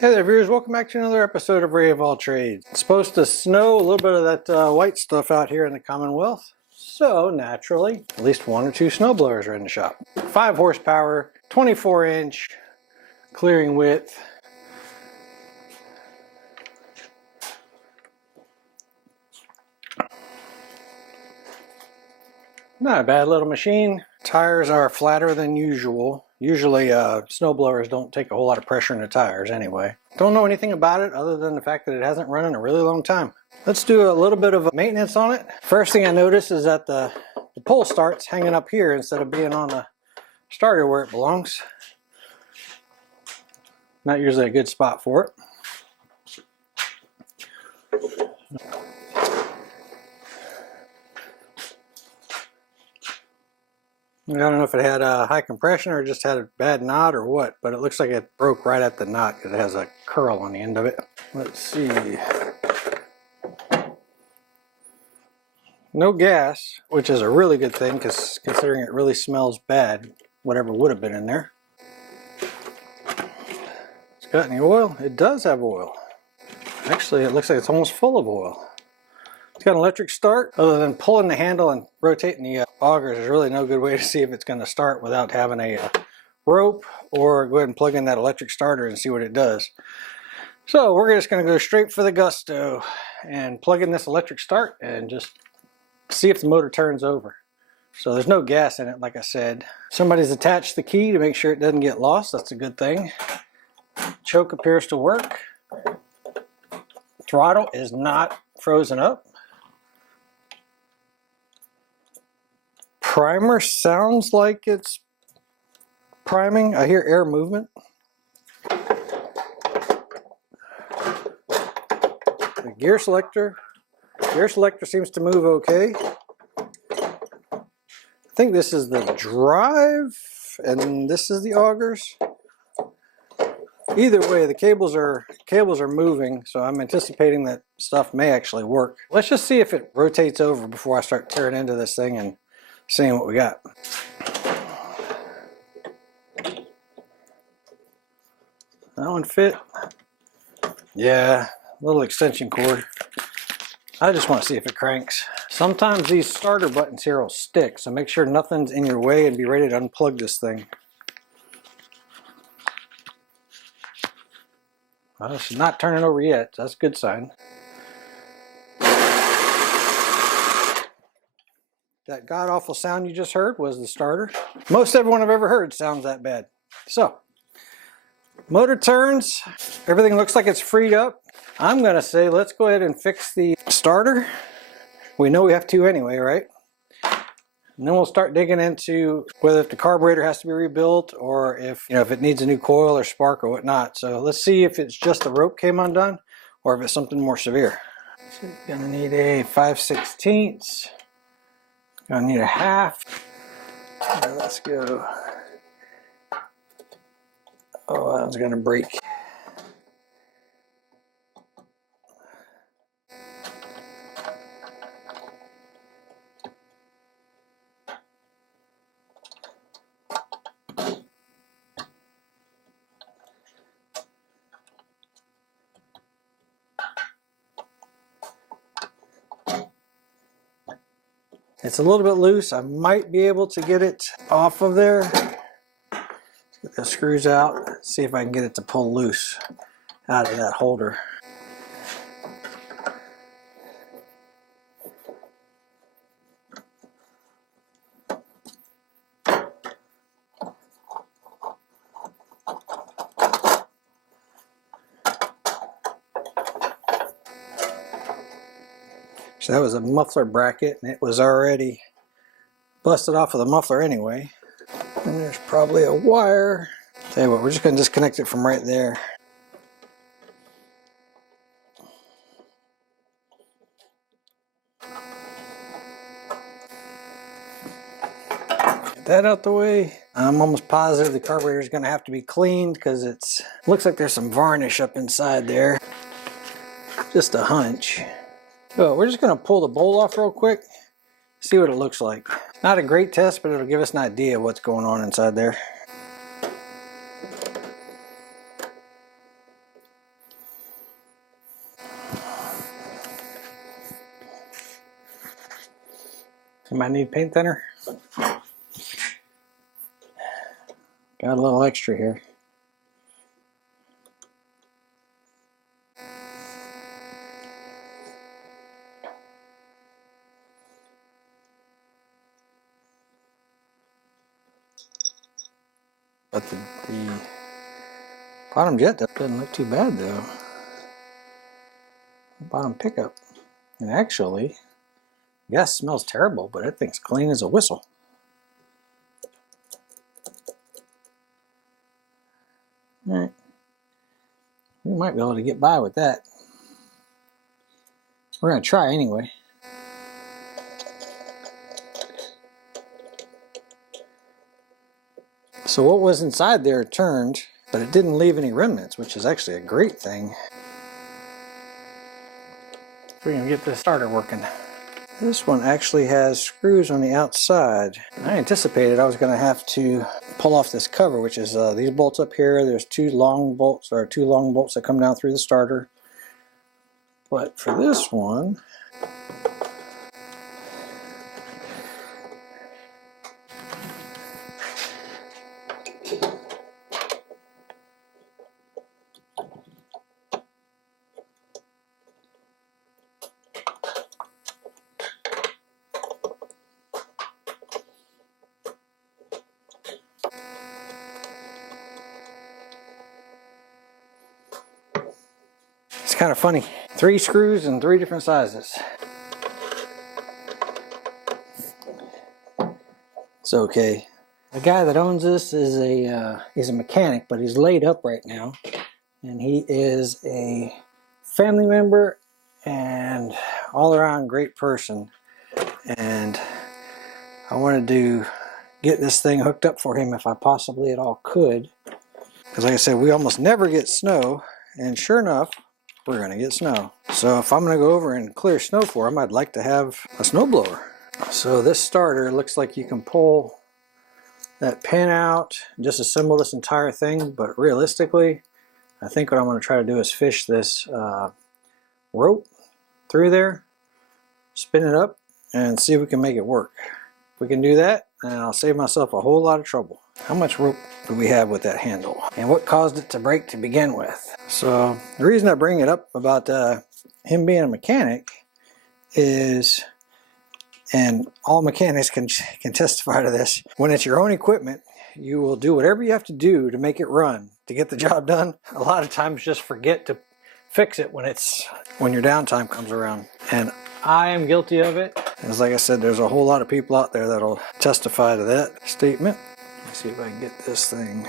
Hey there viewers, welcome back to another episode of Ray of All Trades. It's supposed to snow a little bit of that white stuff out here in the Commonwealth. So naturally, at least one or two snowblowers are in the shop. 5 horsepower, 24-inch clearing width. Not a bad little machine. Tires are flatter than usual. Usually snowblowers don't take a whole lot of pressure in the tires anyway. Don't know anything about it other than the fact that it hasn't run in a really long time. Let's do a little bit of maintenance on it. First thing I notice is that the pull start's hanging up here instead of being on the starter where it belongs. Not usually a good spot for it. I don't know if it had a high compression or just had a bad knot or what, but it looks like it broke right at the knot because it has a curl on the end of it. Let's see. No gas, which is a really good thing because considering it really smells bad, whatever would have been in there. It's got any oil? It does have oil. Actually, it looks like it's almost full of oil. It's got an electric start. Other than pulling the handle and rotating the augers, there's really no good way to see if it's going to start without having a rope, or go ahead and plug in that electric starter and see what it does. So we're just going to go straight for the gusto and plug in this electric start and just see if the motor turns over. So there's no gas in it, like I said. Somebody's attached the key to make sure it doesn't get lost. That's a good thing. Choke appears to work. Throttle is not frozen up. Primer sounds like it's priming. I hear air movement. The gear selector seems to move okay. I think this is the drive and this is the augers. Either way, the cables are moving, so I'm anticipating that stuff may actually work. Let's just see if it rotates over before I start tearing into this thing and seeing what we got. That one fit. Yeah, a little extension cord. I just want to see if it cranks. Sometimes these starter buttons here will stick, so make sure nothing's in your way and be ready to unplug this thing. Well, it's not turning over yet, so that's a good sign. That god-awful sound you just heard was the starter. Most everyone I've ever heard sounds that bad. So, motor turns. Everything looks like it's freed up. I'm going to say let's go ahead and fix the starter. We know we have to anyway, right? And then we'll start digging into whether the carburetor has to be rebuilt or if it needs a new coil or spark or whatnot. So let's see if it's just the rope came undone or if it's something more severe. So you're going to need a 5/16. Gonna need a half. Let's go. Oh, that one's gonna break. It's a little bit loose. I might be able to get it off of there. Let's get the screws out. See if I can get it to pull loose out of that holder. So that was a muffler bracket and it was already busted off of the muffler anyway. And there's probably a wire. Tell you what, we're just going to disconnect it from right there. Get that out the way. I'm almost positive the carburetor is going to have to be cleaned because it looks like there's some varnish up inside there. Just a hunch. So we're just going to pull the bolt off real quick, see what it looks like. Not a great test, but it'll give us an idea of what's going on inside there. Might need paint thinner. Got a little extra here. But the bottom jet doesn't look too bad though. Bottom pickup. And actually, gas smells terrible, but that thing's clean as a whistle. Alright. We might be able to get by with that. We're going to try anyway. So what was inside there turned, but it didn't leave any remnants, which is actually a great thing. We're going to get this starter working. This one actually has screws on the outside. I anticipated I was going to have to pull off this cover, which is these bolts up here. There's two long bolts that come down through the starter. But for this one, it's kind of funny. 3 screws in 3 different sizes. It's okay. The guy that owns this is he's a mechanic, but he's laid up right now. And he is a family member and all around great person. And I wanted to get this thing hooked up for him if I possibly at all could. Because like I said, we almost never get snow. And sure enough, we're going to get snow. So if I'm going to go over and clear snow for him, I'd like to have a snowblower. So this starter looks like you can pull that pin out, disassemble this entire thing, but realistically, I think what I'm going to try to do is fish this rope through there, spin it up, and see if we can make it work. If we can do that, then I'll save myself a whole lot of trouble. How much rope do we have with that handle? And what caused it to break to begin with? So the reason I bring it up about him being a mechanic is, and all mechanics can testify to this, when it's your own equipment, you will do whatever you have to do to make it run, to get the job done. A lot of times just forget to fix it when your downtime comes around. And I am guilty of it. As like I said, there's a whole lot of people out there that'll testify to that statement. Let's see if I can get this thing.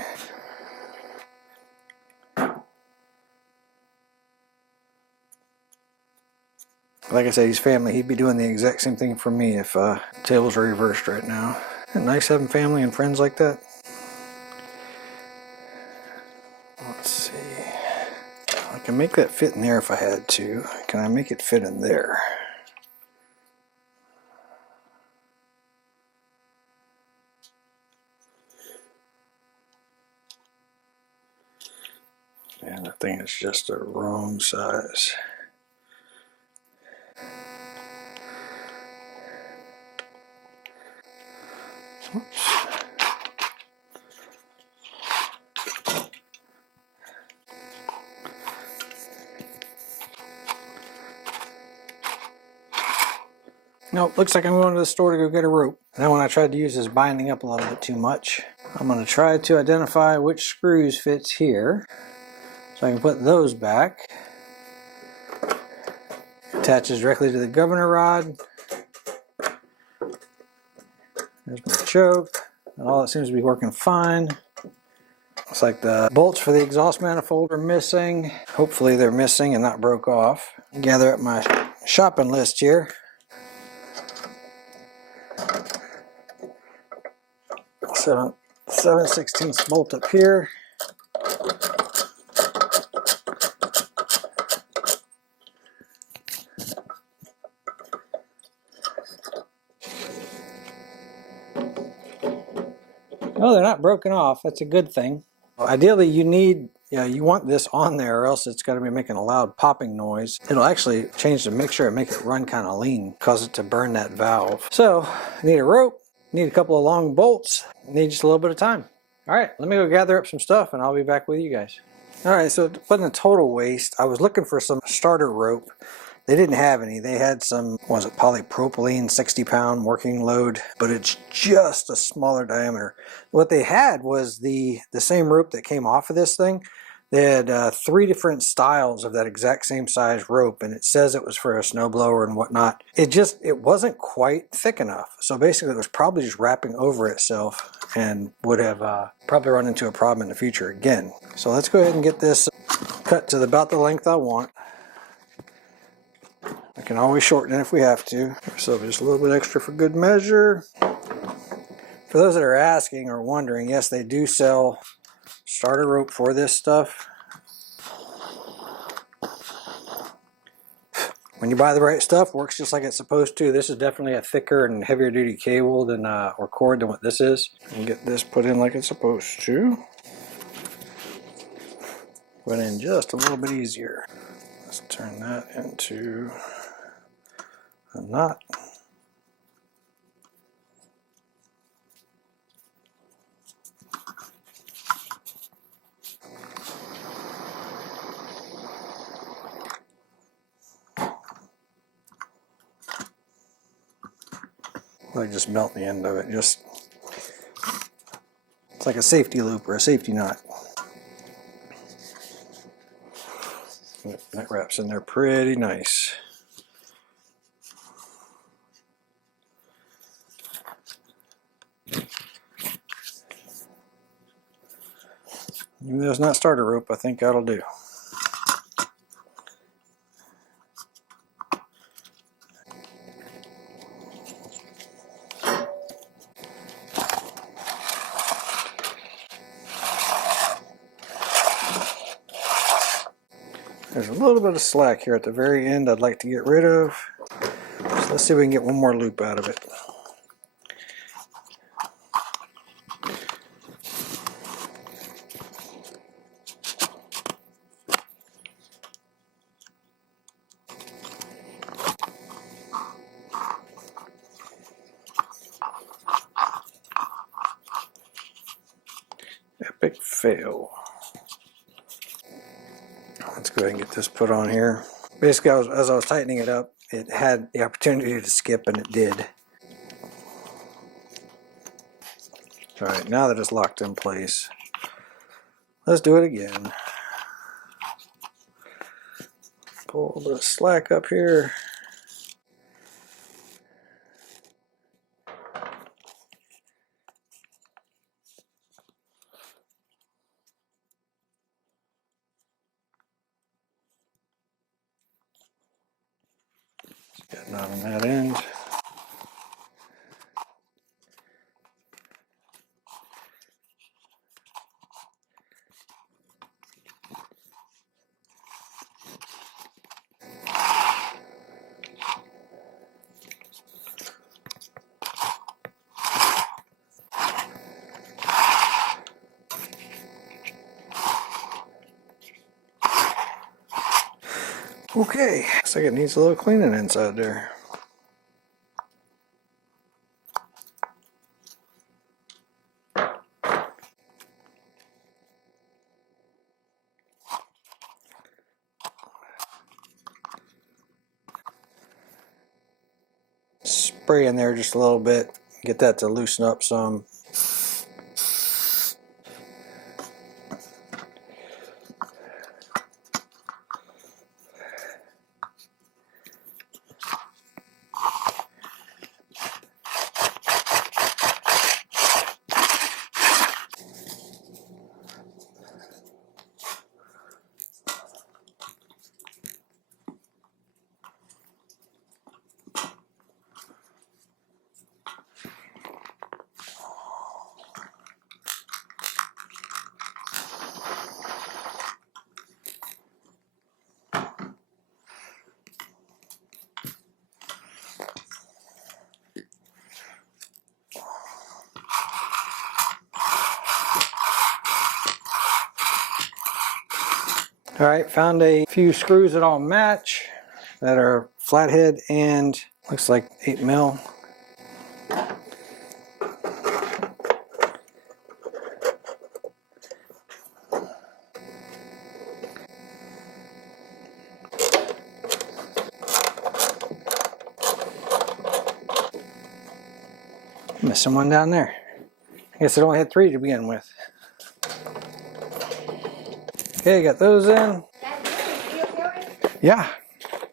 Like I said, he's family. He'd be doing the exact same thing for me if tables are reversed right now. Isn't it nice having family and friends like that? Let's see. I can make that fit in there if I had to. Can I make it fit in there? And that thing is just the wrong size. Oops. Nope, looks like I'm going to the store to go get a rope. That one I tried to use is binding up a little bit too much. I'm going to try to identify which screws fits here, so I can put those back. Attaches directly to the governor rod. There's my choke, and all that seems to be working fine. Looks like the bolts for the exhaust manifold are missing. Hopefully they're missing and not broke off. Gather up my shopping list here. 7/16 bolt up here. Oh, they're not broken off. That's a good thing. Well, ideally, you need Yeah, you want this on there or else it's going to be making a loud popping noise. It'll actually change the mixture and make it run kind of lean, cause it to burn that valve. So, need a rope, need a couple of long bolts, need just a little bit of time. All right, let me go gather up some stuff and I'll be back with you guys. All right, so to put in a total waste, I was looking for some starter rope. They didn't have any. They had some, was it polypropylene 60-pound working load, but it's just a smaller diameter. What they had was the same rope that came off of this thing. They had 3 different styles of that exact same size rope, and it says it was for a snowblower and whatnot. It wasn't quite thick enough. So basically it was probably just wrapping over itself and would have probably run into a problem in the future again. So let's go ahead and get this cut to about the length I want. I can always shorten it if we have to. So just a little bit extra for good measure. For those that are asking or wondering, yes, they do sell starter rope for this stuff. When you buy the right stuff, works just like it's supposed to. This is definitely a thicker and heavier duty cable than or cord than what this is. And get this put in like it's supposed to. Put in just a little bit easier. Let's turn that into a knot. Like just melt the end of it. It's like a safety loop or a safety knot. That wraps in there pretty nice. Even though it's not starter rope, I think that'll do. There's a little bit of slack here at the very end I'd like to get rid of. So let's see if we can get one more loop out of it. Epic fail. Let's go ahead and get this put on here. Basically, as I was tightening it up, it had the opportunity to skip, and it did. Alright, now that it's locked in place, let's do it again. Pull a little bit of slack up here. Get a knot on that end. Okay, looks like it needs a little cleaning inside there. Spray in there just a little bit, get that to loosen up some. All right, found a few screws that all match that are flathead and looks like 8mm. Missing one down there. I guess it only had 3 to begin with. Okay, got those in. Yeah.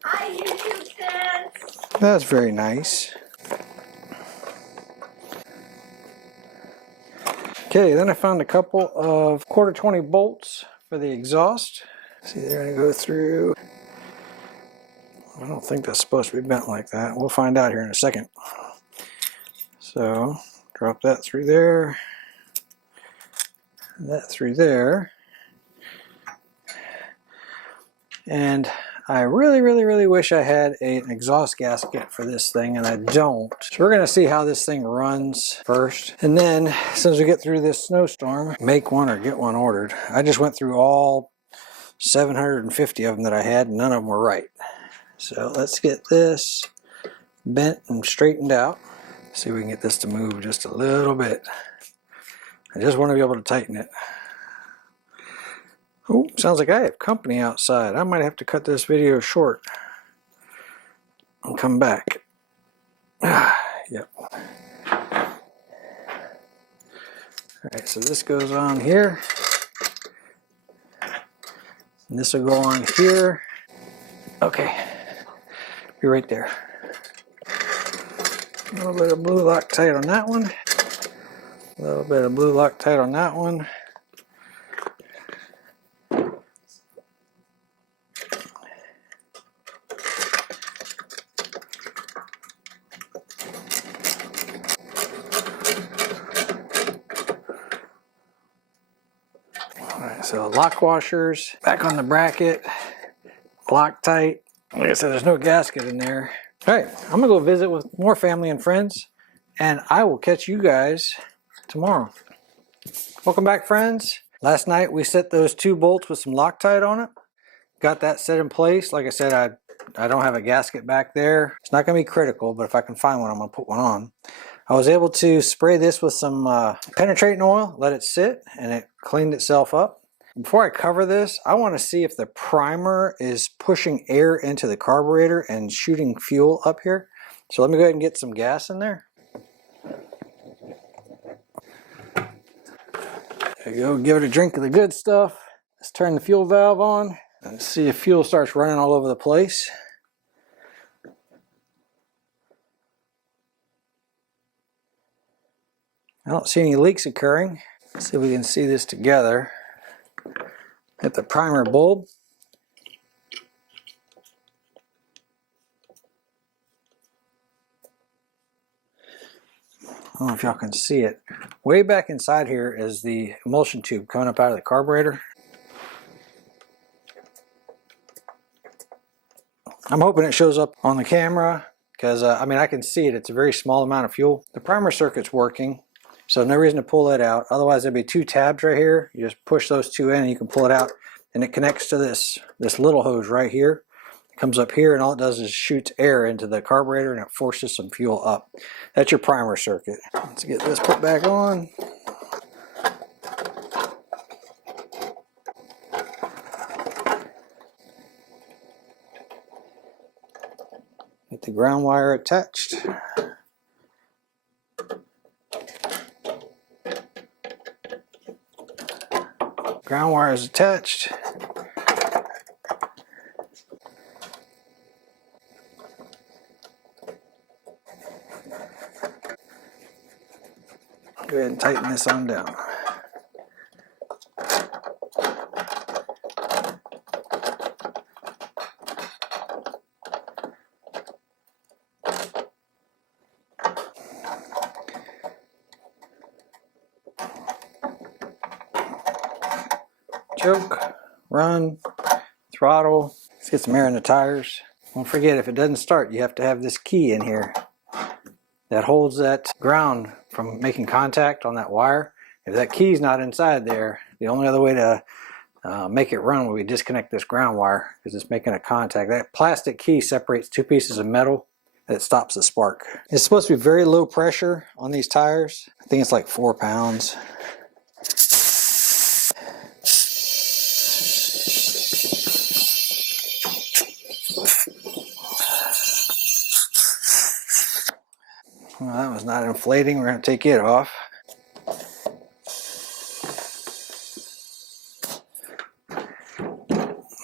Hi, YouTube fans. That's very nice. Okay, then I found a couple of 1/4 bolts for the exhaust. See, they're gonna go through. I don't think that's supposed to be bent like that. We'll find out here in a second. So, drop that through there, that through there. And I really wish I had an exhaust gasket for this thing, and I don't. So we're gonna see how this thing runs first. And then, as soon as we get through this snowstorm, make one or get one ordered. I just went through all 750 of them that I had, and none of them were right. So let's get this bent and straightened out. See if we can get this to move just a little bit. I just want to be able to tighten it. Oh, sounds like I have company outside. I might have to cut this video short and come back. Yep. Alright, so this goes on here. And this will go on here. Okay. Be right there. A little bit of blue Loctite on that one. A little bit of blue Loctite on that one. Alright, so lock washers back on the bracket. Loctite. Like I said, there's no gasket in there. Alright, I'm gonna go visit with more family and friends, and I will catch you guys tomorrow. Welcome back, friends. Last night we set those 2 bolts with some Loctite on it. Got that set in place. Like I said, I don't have a gasket back there. It's not gonna be critical, but if I can find one, I'm gonna put one on. I was able to spray this with some penetrating oil, let it sit, and it cleaned itself up. Before I cover this, I want to see if the primer is pushing air into the carburetor and shooting fuel up here. So let me go ahead and get some gas in there. There you go, give it a drink of the good stuff. Let's turn the fuel valve on and see if fuel starts running all over the place. I don't see any leaks occurring. Let's see if we can see this together. Hit the primer bulb. I don't know if y'all can see it. Way back inside here is the emulsion tube coming up out of the carburetor. I'm hoping it shows up on the camera because I mean I can see it. It's a very small amount of fuel. The primer circuit's working, so no reason to pull that out. Otherwise there'd be 2 tabs right here. You just push those 2 in and you can pull it out, and it connects to this little hose right here. It comes up here, and all it does is shoots air into the carburetor and it forces some fuel up. That's your primer circuit. Let's get this put back on. Get the ground wire attached. Ground wire is attached. Go ahead and tighten this on down. Choke, run, throttle. Let's get some air in the tires. Don't forget, if it doesn't start, you have to have this key in here that holds that ground from making contact on that wire. If that key's not inside there, the only other way to make it run when we disconnect this ground wire, because it's making a contact. That plastic key separates two pieces of metal that stops the spark. It's supposed to be very low pressure on these tires. I think it's like 4 pounds. Well, that was not inflating. We're going to take it off.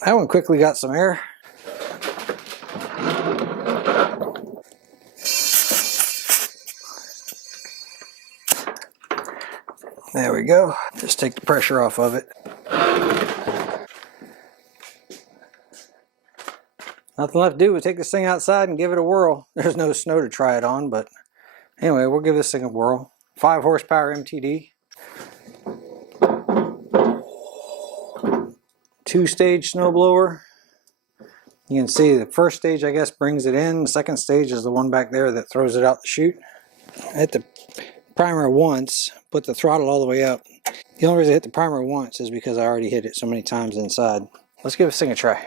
That one quickly got some air. There we go. Just take the pressure off of it. Nothing left to do but take this thing outside and give it a whirl. There's no snow to try it on, but anyway, we'll give this thing a whirl. 5 horsepower MTD. 2-stage snowblower. You can see the first stage, I guess, brings it in. The second stage is the one back there that throws it out the chute. I hit the primer once, put the throttle all the way up. The only reason I hit the primer once is because I already hit it so many times inside. Let's give this thing a try.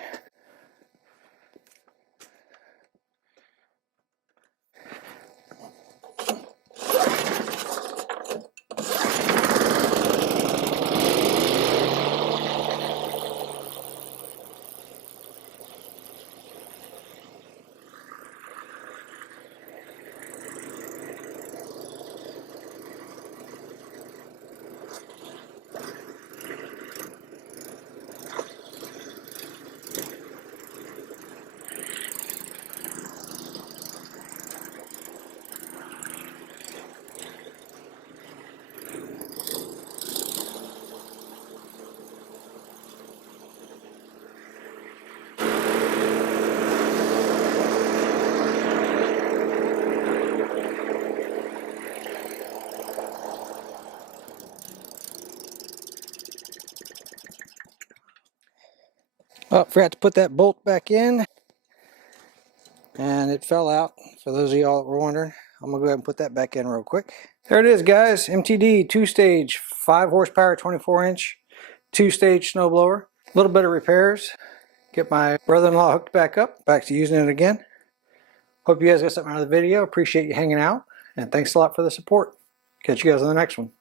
Oh, forgot to put that bolt back in, and it fell out. For those of y'all that were wondering, I'm gonna go ahead and put that back in real quick. There it is, guys. MTD 2-stage, 5 horsepower, 24-inch, 2-stage snowblower. A little bit of repairs. Get my brother-in-law hooked back up, back to using it again. Hope you guys got something out of the video. Appreciate you hanging out, and thanks a lot for the support. Catch you guys on the next one.